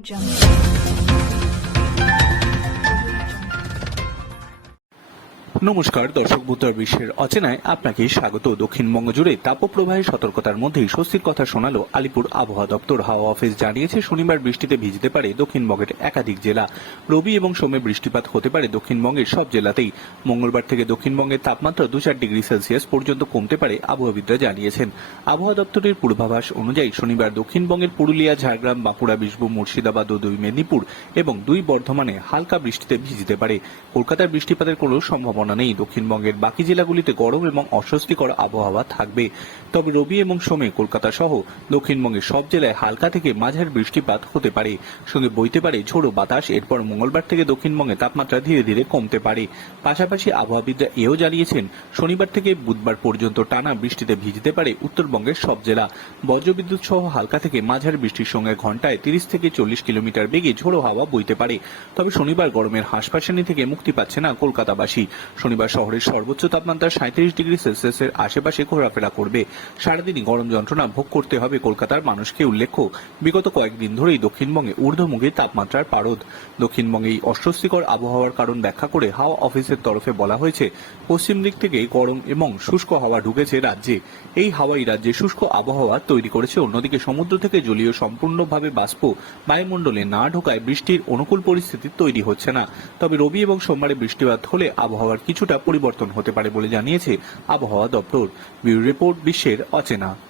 jump. নমস্কার, দর্শক ভূতর বিশ্বের অচেনায় আপনাকে স্বাগত। দক্ষিণবঙ্গ জুড়ে তাপপ্রবাহের সতর্কতার মধ্যেই স্বস্তির কথা শোনালো আলিপুর আবহাওয়া দপ্তর। হাওয়া অফিস জানিয়েছে, শনিবার বৃষ্টিতে ভিজতে পারে দক্ষিণবঙ্গের একাধিক জেলা। রবি এবং সোমে বৃষ্টিপাত হতে পারে দক্ষিণবঙ্গের সব জেলাতেই। মঙ্গলবার থেকে দক্ষিণবঙ্গের তাপমাত্রা দু চার ডিগ্রি সেলসিয়াস পর্যন্ত কমতে পারে, আবহাওয়াবিদরা জানিয়েছেন। আবহাওয়া দপ্তরের পূর্বাভাস অনুযায়ী শনিবার দক্ষিণবঙ্গের পুরুলিয়া, ঝাড়গ্রাম, বাঁকুড়া বীরভূম মুর্শিদাবাদ ও দুই মেদিনীপুর এবং দুই বর্ধমানে হালকা বৃষ্টিতে ভিজতে পারে। কলকাতার বৃষ্টিপাতের কোনো সম্ভাবনা নেই দক্ষিণবঙ্গের বাকি জেলাগুলিতে গরম এবং অস্বস্তিকর আবহাওয়া থাকবে। তবে রবি এবং সোমে কলকাতা সহ দক্ষিণবঙ্গের সব জেলায় হালকা থেকে মাঝারি বৃষ্টিপাত হতে পারে। সঙ্গে বইতে পারে ঝোড়ো বাতাস, এরপর মঙ্গলবার থেকে দক্ষিণবঙ্গে তাপমাত্রা ধীরে ধীরে কমতে পারে। পাশাপাশি আবহাওয়াবিদরা এও জানিয়েছেন, শনিবার থেকে বুধবার পর্যন্ত টানা বৃষ্টিতে ভিজতে পারে উত্তরবঙ্গের সব জেলা। বজ্রবিদ্যুৎ সহ হালকা থেকে মাঝারি বৃষ্টির সঙ্গে ঘন্টায় তিরিশ থেকে চল্লিশ কিলোমিটার বেগে ঝোড়ো হাওয়া বইতে পারে। তবে শনিবার গরমের হাঁসফাঁসানি থেকে মুক্তি পাচ্ছে না কলকাতাবাসী। শনিবার শহরের সর্বোচ্চ তাপমাত্রা সাঁত্রিশ ডিগ্রি সেলসিয়াসের আশেপাশে ঘোরাফেরা করবে। সারাদিনই গরম যন্ত্রণা ভোগ করতে হবে কলকাতার মানুষকে উল্লেখ্য, বিগত কয়েকদিন ধরেই দক্ষিণবঙ্গে ঊর্ধ্বমুখী তাপমাত্রার পারদ। দক্ষিণবঙ্গে এই অস্বস্তিকর আবহাওয়ার কারণ ব্যাখ্যা করে হাওয়া অফিসের তরফে বলা হয়েছে, পশ্চিম দিক থেকে গরম এবং শুষ্ক হাওয়া ঢুকেছে রাজ্যে। এই হাওয়াই রাজ্যে শুষ্ক আবহাওয়া তৈরি করেছে। অন্যদিকে সমুদ্র থেকে জলীয় সম্পূর্ণভাবে বাষ্প বায়ুমণ্ডলে না ঢোকায় বৃষ্টির অনুকূল পরিস্থিতি তৈরি হচ্ছে না। তবে রবি এবং সোমবারে বৃষ্টিপাত হলে আবহাওয়ার কিছুটা পরিবর্তন হতে পারে বলে জানিয়েছে আবহাওয়া দপ্তর। ব্যুরো রিপোর্ট বিশ্বের অচেনা।